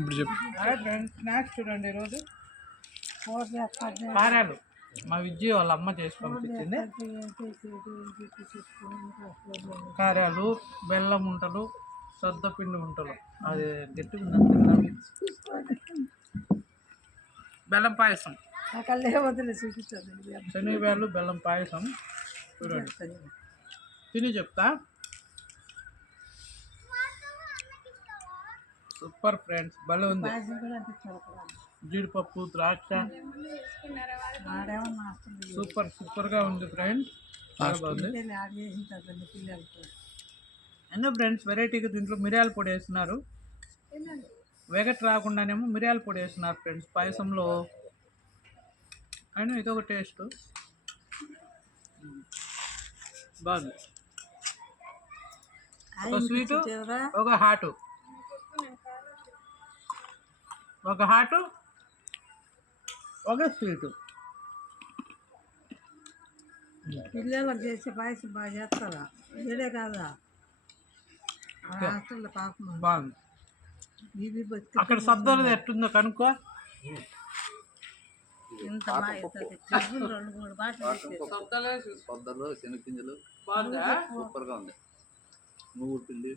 ఇప్పుడు చెప్పు. స్నాక్స్ చూడండి ఈరోజు కారాలు మా విజయ్ వాళ్ళ అమ్మ చేసి పంపించింది. కారాలు, బెల్లం ఉంటలు, సద్దపిండి ఉంటలు, అది గట్టిగా బెల్లం పాయసం, శనగలు బెల్లం పాయసం చూడండి. తిని చెప్తా. సూపర్ ఫ్రెండ్స్, భలే ఉంది. జీడిపప్పు, ద్రాక్ష సూపర్గా ఉంది ఫ్రెండ్స్. చాలా బాగుంది. ఎన్నో ఫ్రెండ్స్ వెరైటీగా దీంట్లో మిరియాల పొడి వేస్తున్నారు. వెగట్ రాకుండానేమో మిరియాల పొడి వేస్తున్నారు ఫ్రెండ్స్ పాయసంలో. అయినా ఇదొక టేస్ట్ బాగుంది. ఒక స్వీటు, ఒక హాటు, ఒక స్వీటు. పిల్లలకు చేసే పాయసం బాగా చేస్తారా? ఇదే కాదా బాగుంది. అక్కడ శబ్దాలు ఎట్టుందో కనుక్కో. శనగపింజలు సూపర్గా ఉంది. నువ్వుల పిండి